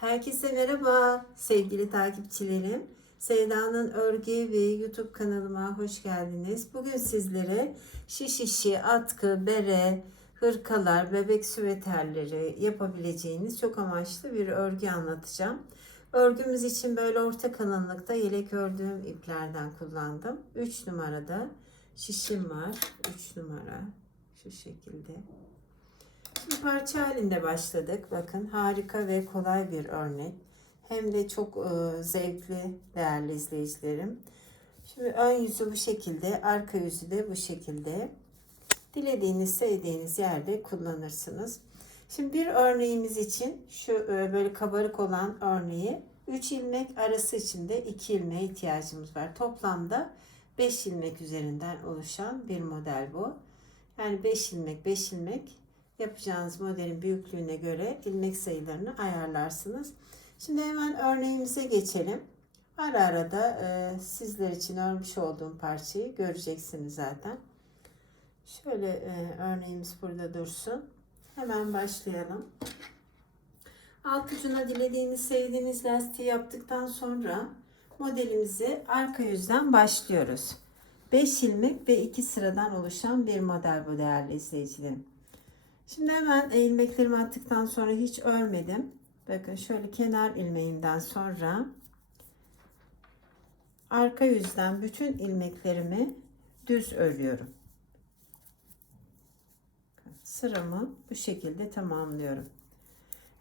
Herkese merhaba sevgili takipçilerim. Sevda'nın Örgü ve YouTube kanalıma hoş geldiniz. Bugün sizlere şiş işi, atkı, bere, hırkalar, bebek süveterleri yapabileceğiniz çok amaçlı bir örgü anlatacağım. Örgümüz için böyle orta kalınlıkta yelek ördüğüm iplerden kullandım. 3 numarada şişim var. 3 numara şu şekilde. Şimdi parça halinde başladık. Bakın harika ve kolay bir örnek. Hem de çok e, zevkli değerli izleyicilerim. Şimdi ön yüzü bu şekilde, arka yüzü de bu şekilde. Dilediğiniz, sevdiğiniz yerde kullanırsınız. Şimdi bir örneğimiz için şu e, böyle kabarık olan örneği 3 ilmek arası içinde 2 ilmeğe ihtiyacımız var. Toplamda 5 ilmek üzerinden oluşan bir model bu. Yani 5 ilmek 5 ilmek yapacağınız modelin büyüklüğüne göre ilmek sayılarını ayarlarsınız. Şimdi hemen örneğimize geçelim. Ara ara da e, sizler için örmüş olduğum parçayı göreceksiniz zaten. Şöyle e, örneğimiz burada dursun. Hemen başlayalım. Alt ucuna dilediğiniz, sevdiğiniz lastiği yaptıktan sonra modelimizi arka yüzden başlıyoruz. 5 ilmek ve 2 sıradan oluşan bir model bu değerli izleyicilerim. Şimdi hemen ilmeklerimi attıktan sonra hiç örmedim. Bakın şöyle kenar ilmeğimden sonra arka yüzden bütün ilmeklerimi düz örüyorum. Sıramı bu şekilde tamamlıyorum.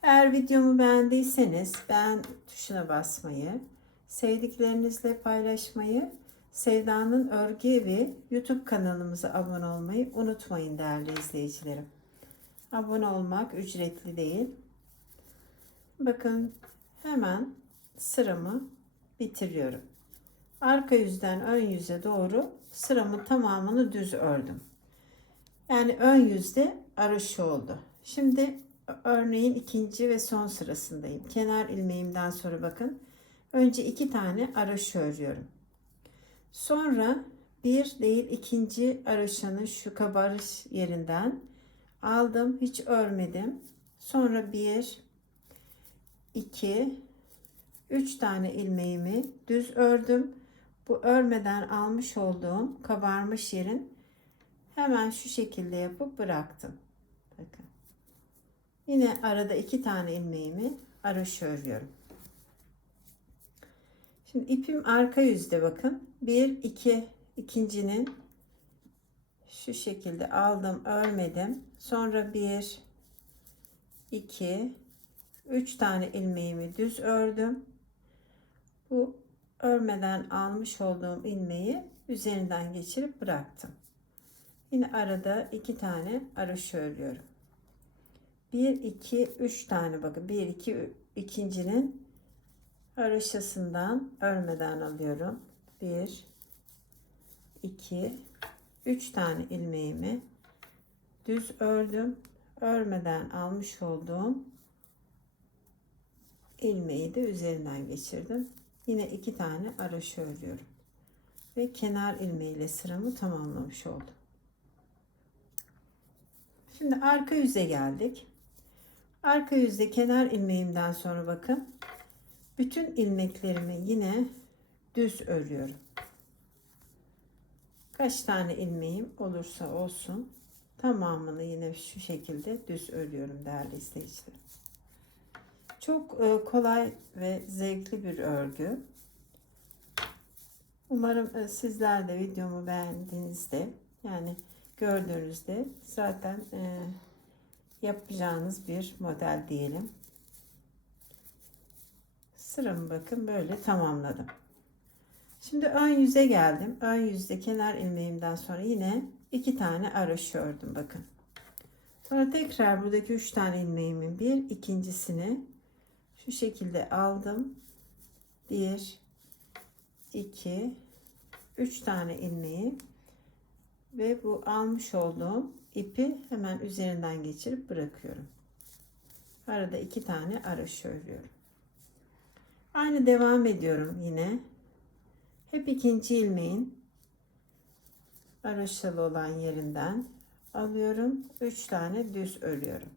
Eğer videomu beğendiyseniz beğen tuşuna basmayı, sevdiklerinizle paylaşmayı, Sevda'nın Örgü Evi YouTube kanalımıza abone olmayı unutmayın değerli izleyicilerim. Abone olmak ücretli değil. Bakın hemen sıramı bitiriyorum. Arka yüzden ön yüze doğru sıramın tamamını düz ördüm. Yani ön yüzde araşı oldu. Şimdi örneğin ikinci ve son sırasındayım. Kenar ilmeğimden sonra bakın. Önce iki tane araşı örüyorum. Sonra bir değil ikinci araşanın şu kabarış yerinden aldım hiç örmedim. Sonra bir iki üç tane ilmeğimi düz ördüm. Bu örmeden almış olduğum kabarmış yerin hemen şu şekilde yapıp bıraktım. Bakın. Yine arada iki tane ilmeğimi araş örüyorum. Şimdi ipim arka yüzde bakın. Bir iki ikincinin şu şekilde aldım örmedim. Sonra bir iki üç tane ilmeğimi düz ördüm. Bu örmeden almış olduğum ilmeği üzerinden geçirip bıraktım. Yine arada iki tane araş örüyorum. Bir iki üç tane bakın bir iki ikincinin araşasından örmeden alıyorum. Bir iki 3 tane ilmeğimi düz ördüm. Örmeden almış olduğum ilmeği de üzerinden geçirdim. Yine iki tane araşı örüyorum. Ve kenar ilmeğiyle sıramı tamamlamış oldum. Şimdi arka yüze geldik. Arka yüzde kenar ilmeğimden sonra bakın. Bütün ilmeklerimi yine düz örüyorum. Kaç tane ilmeğim olursa olsun tamamını yine şu şekilde düz örüyorum değerli izleyiciler. Çok e, kolay ve zevkli bir örgü. Umarım e, sizler de videomu beğendiğinizde yani gördüğünüzde zaten e, yapacağınız bir model diyelim. Sıramı bakın böyle tamamladım. Şimdi ön yüze geldim. Ön yüzde kenar ilmeğimden sonra yine iki tane araş ördüm bakın. Sonra tekrar buradaki üç tane ilmeğimin bir ikincisini şu şekilde aldım. Bir, iki, üç tane ilmeği ve bu almış olduğum ipi hemen üzerinden geçirip bırakıyorum. Arada iki tane araş örüyorum. Aynı devam ediyorum yine. Hep ikinci ilmeğin araşalı olan yerinden alıyorum. 3 tane düz örüyorum.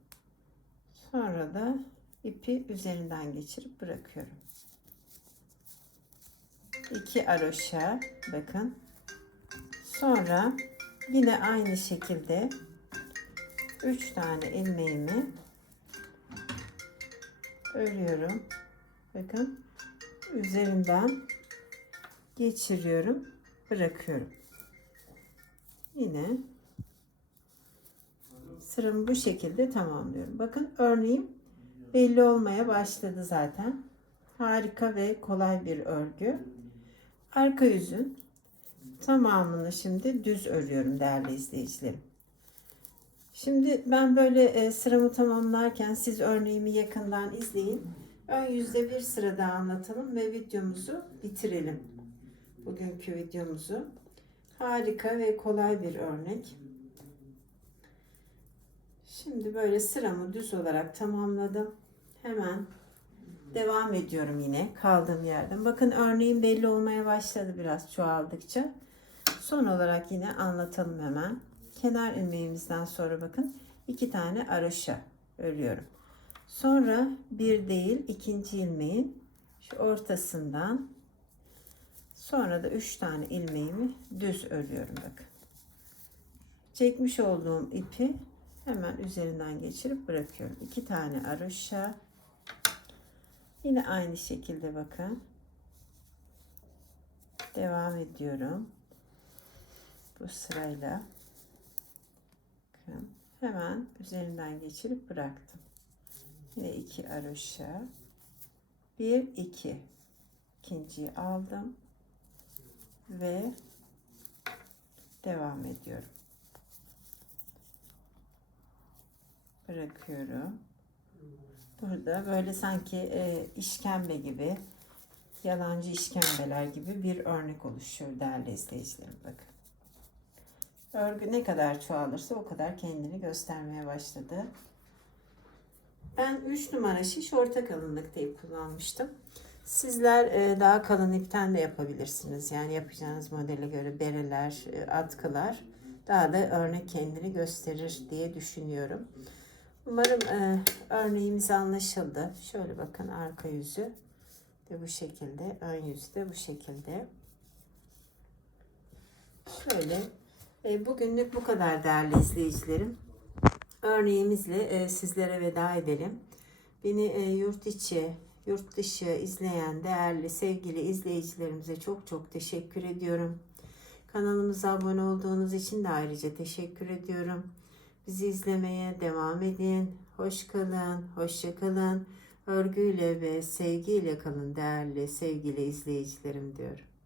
Sonra da ipi üzerinden geçirip bırakıyorum. İki aroşa bakın. Sonra yine aynı şekilde 3 tane ilmeğimi örüyorum. Bakın üzerinden geçiriyorum, bırakıyorum. Yine sıramı bu şekilde tamamlıyorum. Bakın örneğim belli olmaya başladı zaten. Harika ve kolay bir örgü. Arka yüzün tamamını şimdi düz örüyorum değerli izleyicilerim. Şimdi ben böyle e, sıramı tamamlarken siz örneğimi yakından izleyin. Ön yüzde bir sıra daha anlatalım ve videomuzu bitirelim. Bugünkü videomuzu. Harika ve kolay bir örnek. Şimdi böyle sıramı düz olarak tamamladım. Hemen devam ediyorum yine kaldığım yerden. Bakın örneğin belli olmaya başladı biraz çoğaldıkça. Son olarak yine anlatalım hemen. Kenar ilmeğimizden sonra bakın iki tane araşa örüyorum. Sonra bir değil ikinci ilmeğin şu ortasından sonra da üç tane ilmeğimi düz örüyorum bakın. Çekmiş olduğum ipi hemen üzerinden geçirip bırakıyorum. iki tane araşa yine aynı şekilde bakın. Devam ediyorum. Bu sırayla bakın hemen üzerinden geçirip bıraktım. Yine iki aroşa. Bir, iki. İkinciyi aldım. Ve devam ediyorum. Bırakıyorum. Burada böyle sanki e, işkembe gibi, yalancı işkembeler gibi bir örnek oluşuyor değerli izleyicilerim. Bakın. Örgü ne kadar çoğalırsa o kadar kendini göstermeye başladı. Ben 3 numara şiş orta kalınlıkta ip kullanmıştım. Sizler e, daha kalın ipten de yapabilirsiniz. Yani yapacağınız modele göre bereler, e, atkılar daha da örnek kendini gösterir diye düşünüyorum. Umarım e, örneğimiz anlaşıldı. Şöyle bakın arka yüzü de bu şekilde, ön yüzü de bu şekilde. Şöyle bugünlük bu kadar değerli izleyicilerim örneğimizle sizlere veda edelim. Beni yurt içi, yurt dışı izleyen değerli sevgili izleyicilerimize çok çok teşekkür ediyorum. Kanalımıza abone olduğunuz için de ayrıca teşekkür ediyorum. Bizi izlemeye devam edin. Hoş kalın, hoşça kalın. Örgüyle ve sevgiyle kalın değerli sevgili izleyicilerim diyorum.